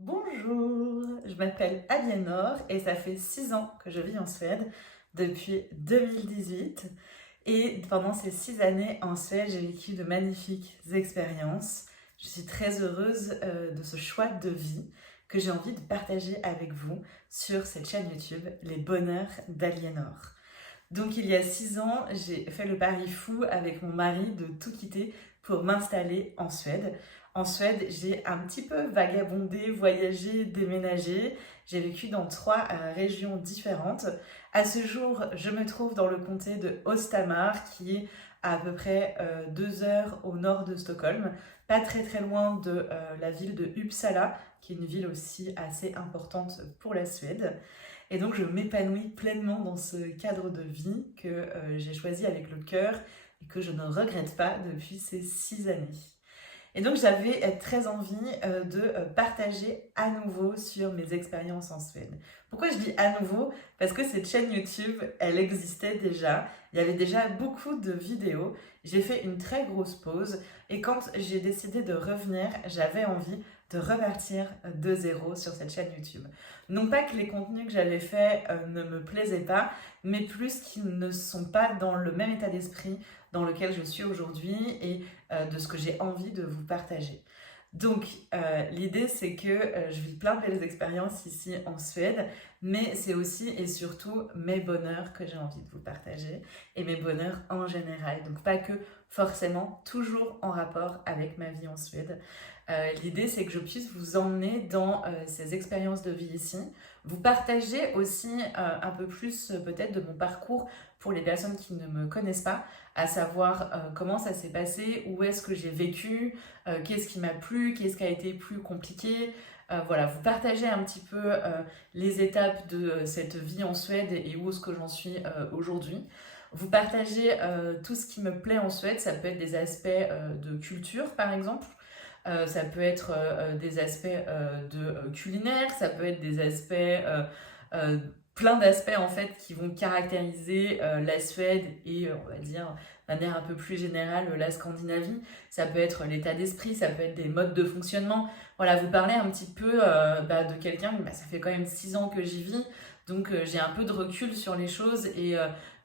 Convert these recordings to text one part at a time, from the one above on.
Bonjour, je m'appelle Aliénor et ça fait 6 ans que je vis en Suède depuis 2018. Et pendant ces 6 années en Suède, j'ai vécu de magnifiques expériences. Je suis très heureuse de ce choix de vie que j'ai envie de partager avec vous sur cette chaîne YouTube, Les Bonheurs d'Aliénor. Donc il y a 6 ans, j'ai fait le pari fou avec mon mari de tout quitter pour m'installer en Suède. En Suède, j'ai un petit peu vagabondé, voyagé, déménagé. J'ai vécu dans 3 régions différentes. À ce jour, je me trouve dans le comté de Östhammar, qui est à peu près 2 heures au nord de Stockholm, pas très très loin de la ville de Uppsala, qui est une ville aussi assez importante pour la Suède. Et donc je m'épanouis pleinement dans ce cadre de vie que j'ai choisi avec le cœur et que je ne regrette pas depuis ces 6 années. Et donc j'avais très envie de partager à nouveau sur mes expériences en Suède. Pourquoi je dis à nouveau? Parce que cette chaîne YouTube, elle existait déjà. Il y avait déjà beaucoup de vidéos. J'ai fait une très grosse pause et quand j'ai décidé de revenir, j'avais envie de repartir de zéro sur cette chaîne YouTube. Non pas que les contenus que j'avais faits ne me plaisaient pas, mais plus qu'ils ne sont pas dans le même état d'esprit dans lequel je suis aujourd'hui et de ce que j'ai envie de vous partager. Donc, l'idée, c'est que je vis plein de belles expériences ici en Suède, mais c'est aussi et surtout mes bonheurs que j'ai envie de vous partager et mes bonheurs en général. Donc, pas que forcément toujours en rapport avec ma vie en Suède. L'idée, c'est que je puisse vous emmener dans ces expériences de vie ici, vous partager aussi un peu plus peut-être de mon parcours pour les personnes qui ne me connaissent pas, à savoir comment ça s'est passé, où est-ce que j'ai vécu, qu'est-ce qui m'a plu, qu'est-ce qui a été plus compliqué. Voilà, vous partagez un petit peu les étapes de cette vie en Suède et où est-ce que j'en suis aujourd'hui. Vous partagez tout ce qui me plaît en Suède, ça peut être des aspects de culture par exemple, ça peut être des aspects de culinaire, ça peut être des aspects, euh, plein d'aspects en fait qui vont caractériser la Suède et on va dire de manière un peu plus générale la Scandinavie. Ça peut être l'état d'esprit, ça peut être des modes de fonctionnement. Voilà, vous parlez un petit peu de quelqu'un, ça fait quand même 6 ans que j'y vis, donc j'ai un peu de recul sur les choses et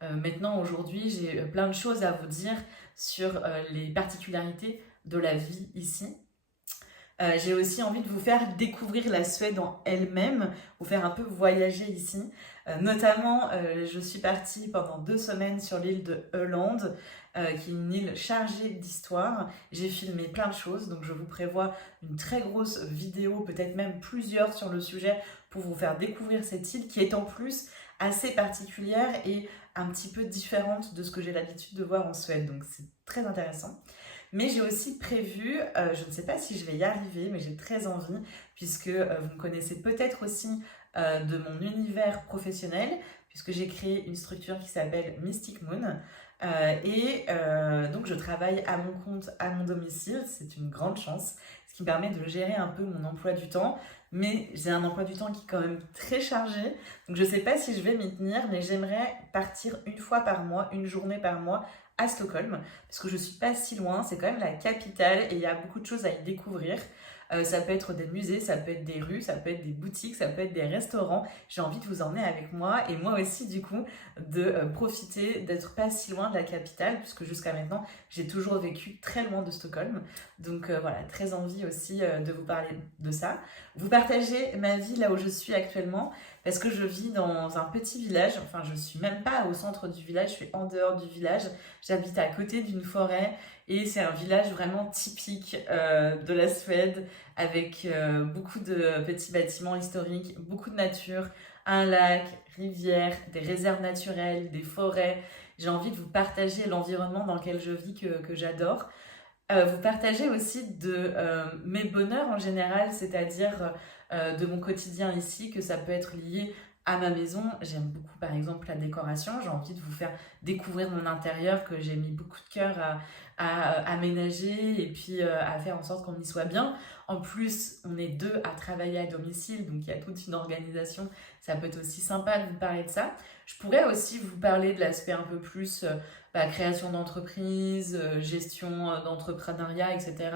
maintenant aujourd'hui j'ai plein de choses à vous dire sur les particularités de la vie ici. J'ai aussi envie de vous faire découvrir la Suède en elle-même, vous faire un peu voyager ici. Notamment, je suis partie pendant 2 semaines sur l'île de Öland, qui est une île chargée d'histoire. J'ai filmé plein de choses, donc je vous prévois une très grosse vidéo, peut-être même plusieurs sur le sujet, pour vous faire découvrir cette île qui est en plus assez particulière et un petit peu différente de ce que j'ai l'habitude de voir en Suède. Donc c'est très intéressant. Mais j'ai aussi prévu, je ne sais pas si je vais y arriver, mais j'ai très envie, puisque vous me connaissez peut-être aussi de mon univers professionnel, puisque j'ai créé une structure qui s'appelle Mystic Moon. Donc je travaille à mon compte, à mon domicile, c'est une grande chance, ce qui me permet de gérer un peu mon emploi du temps. Mais j'ai un emploi du temps qui est quand même très chargé, donc je ne sais pas si je vais m'y tenir, mais j'aimerais partir une fois par mois, une journée par mois à Stockholm, parce que je suis pas si loin, c'est quand même la capitale et il y a beaucoup de choses à y découvrir. Ça peut être des musées, ça peut être des rues, ça peut être des boutiques, ça peut être des restaurants. J'ai envie de vous emmener avec moi et moi aussi du coup de profiter d'être pas si loin de la capitale, puisque jusqu'à maintenant j'ai toujours vécu très loin de Stockholm. Donc voilà, très envie aussi de vous parler de ça. Vous partagez ma vie là où je suis actuellement, parce que je vis dans un petit village, enfin je suis même pas au centre du village, je suis en dehors du village, j'habite à côté d'une forêt et c'est un village vraiment typique de la Suède avec beaucoup de petits bâtiments historiques, beaucoup de nature, un lac, rivière, des réserves naturelles, des forêts. J'ai envie de vous partager l'environnement dans lequel je vis que j'adore. Vous partagez aussi de mes bonheurs en général, c'est-à-dire de mon quotidien ici, que ça peut être lié à ma maison. J'aime beaucoup par exemple la décoration, j'ai envie de vous faire découvrir mon intérieur que j'ai mis beaucoup de cœur à aménager et puis à faire en sorte qu'on y soit bien. En plus, on est deux à travailler à domicile, donc il y a toute une organisation, ça peut être aussi sympa de vous parler de ça. Je pourrais aussi vous parler de l'aspect un peu plus création d'entreprise, gestion d'entrepreneuriat, etc.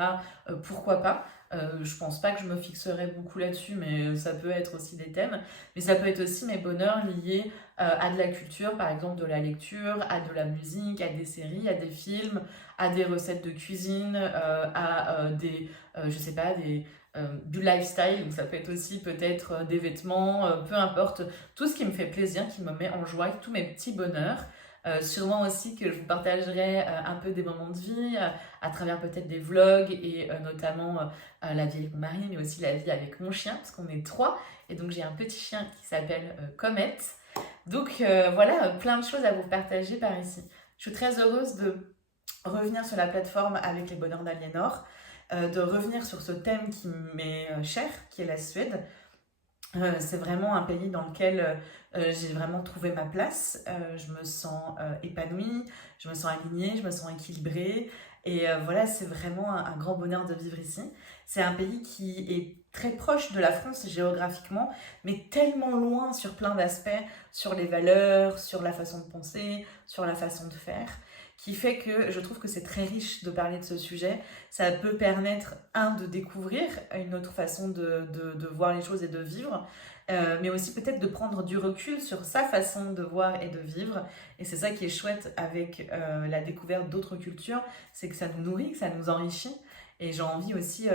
Pourquoi pas? Je pense pas que je me fixerai beaucoup là-dessus, mais ça peut être aussi des thèmes. Mais ça peut être aussi mes bonheurs liés à de la culture, par exemple de la lecture, à de la musique, à des séries, à des films, à des recettes de cuisine, à je sais pas, du lifestyle. Donc ça peut être aussi peut-être des vêtements, peu importe, tout ce qui me fait plaisir, qui me met en joie, tous mes petits bonheurs. Sûrement aussi que je vous partagerai un peu des moments de vie à travers peut-être des vlogs et notamment la vie avec mon mari, mais aussi la vie avec mon chien, parce qu'on est 3. Et donc j'ai un petit chien qui s'appelle Comet. Donc voilà, plein de choses à vous partager par ici. Je suis très heureuse de revenir sur la plateforme avec les bonheurs d'Aliénor, de revenir sur ce thème qui m'est cher, qui est la Suède. C'est vraiment un pays dans lequel j'ai vraiment trouvé ma place. Je me sens épanouie, je me sens alignée, je me sens équilibrée. Et voilà, c'est vraiment un grand bonheur de vivre ici. C'est un pays qui est très proche de la France géographiquement, mais tellement loin sur plein d'aspects, sur les valeurs, sur la façon de penser, sur la façon de faire, qui fait que je trouve que c'est très riche de parler de ce sujet. Ça peut permettre, de découvrir une autre façon de voir les choses et de vivre, mais aussi peut-être de prendre du recul sur sa façon de voir et de vivre. Et c'est ça qui est chouette avec la découverte d'autres cultures, c'est que ça nous nourrit, que ça nous enrichit. Et j'ai envie aussi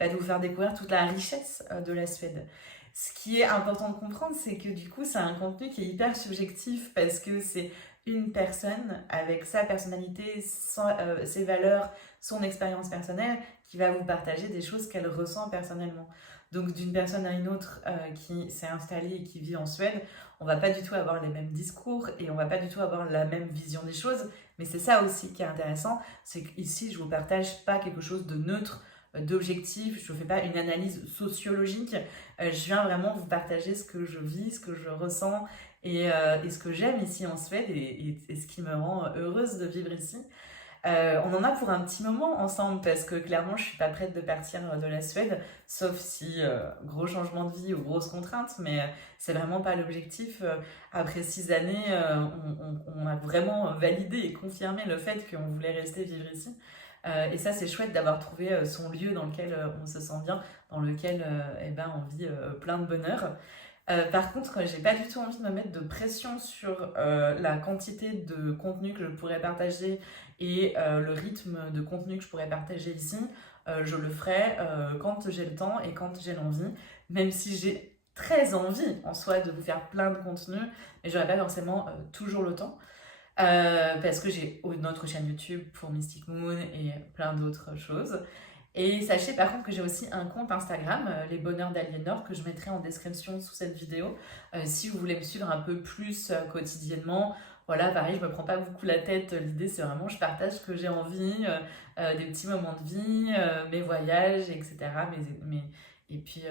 de vous faire découvrir toute la richesse de la Suède. Ce qui est important de comprendre, c'est que du coup, c'est un contenu qui est hyper subjectif parce que c'est une personne avec sa personnalité, ses valeurs, son expérience personnelle qui va vous partager des choses qu'elle ressent personnellement. Donc d'une personne à une autre qui s'est installée et qui vit en Suède, on va pas du tout avoir les mêmes discours et on va pas du tout avoir la même vision des choses. Mais c'est ça aussi qui est intéressant, c'est qu'ici je vous partage pas quelque chose de neutre, d'objectif, je ne fais pas une analyse sociologique, je viens vraiment vous partager ce que je vis, ce que je ressens et ce que j'aime ici en Suède et ce qui me rend heureuse de vivre ici. On en a pour un petit moment ensemble parce que clairement je suis pas prête de partir de la Suède, sauf si gros changement de vie ou grosses contraintes, mais c'est vraiment pas l'objectif. Après 6 années, on a vraiment validé et confirmé le fait qu'on voulait rester vivre ici. Et ça, c'est chouette d'avoir trouvé son lieu dans lequel on se sent bien, dans lequel on vit plein de bonheur. Par contre, j'ai pas du tout envie de me mettre de pression sur la quantité de contenu que je pourrais partager et le rythme de contenu que je pourrais partager ici. Je le ferai quand j'ai le temps et quand j'ai l'envie, même si j'ai très envie en soi de vous faire plein de contenu, mais j'aurai pas forcément toujours le temps. Parce que j'ai une autre chaîne YouTube pour Mystic Moon et plein d'autres choses. Et sachez par contre que j'ai aussi un compte Instagram, les bonheurs d'Aliénor, que je mettrai en description sous cette vidéo. Si vous voulez me suivre un peu plus quotidiennement, voilà, pareil, je me prends pas beaucoup la tête. L'idée, c'est vraiment, je partage ce que j'ai envie, des petits moments de vie, mes voyages, etc. Et puis,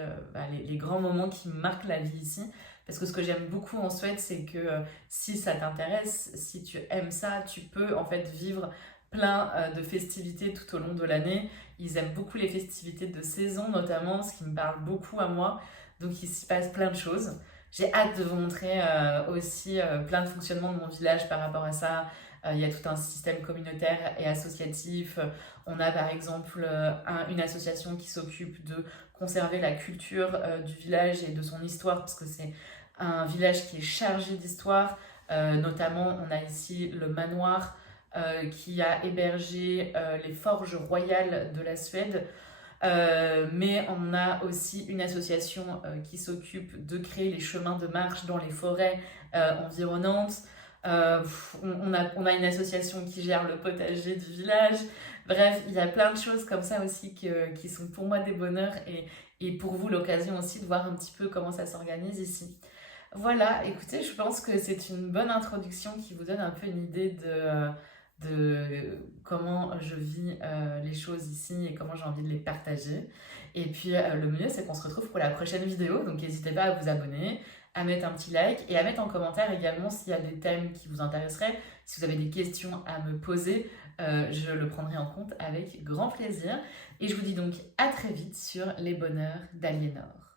les grands moments qui marquent la vie ici. Parce que ce que j'aime beaucoup en Suède, c'est que si ça t'intéresse, si tu aimes ça, tu peux en fait vivre plein de festivités tout au long de l'année. Ils aiment beaucoup les festivités de saison notamment, ce qui me parle beaucoup à moi. Donc il s'y passe plein de choses. J'ai hâte de vous montrer aussi plein de fonctionnements de mon village par rapport à ça. Il y a tout un système communautaire et associatif. On a par exemple une association qui s'occupe de conserver la culture du village et de son histoire, parce que c'est un village qui est chargé d'histoire. Notamment, on a ici le manoir qui a hébergé les forges royales de la Suède. Mais on a aussi une association qui s'occupe de créer les chemins de marche dans les forêts environnantes. On a une association qui gère le potager du village. Bref, il y a plein de choses comme ça aussi qui sont pour moi des bonheurs et pour vous l'occasion aussi de voir un petit peu comment ça s'organise ici. Voilà, écoutez, je pense que c'est une bonne introduction qui vous donne un peu une idée de comment je vis les choses ici et comment j'ai envie de les partager. Et puis le mieux, c'est qu'on se retrouve pour la prochaine vidéo, donc n'hésitez pas à vous abonner, à mettre un petit like et à mettre en commentaire également s'il y a des thèmes qui vous intéresseraient. Si vous avez des questions à me poser, je le prendrai en compte avec grand plaisir. Et je vous dis donc à très vite sur les bonheurs d'Aliénor.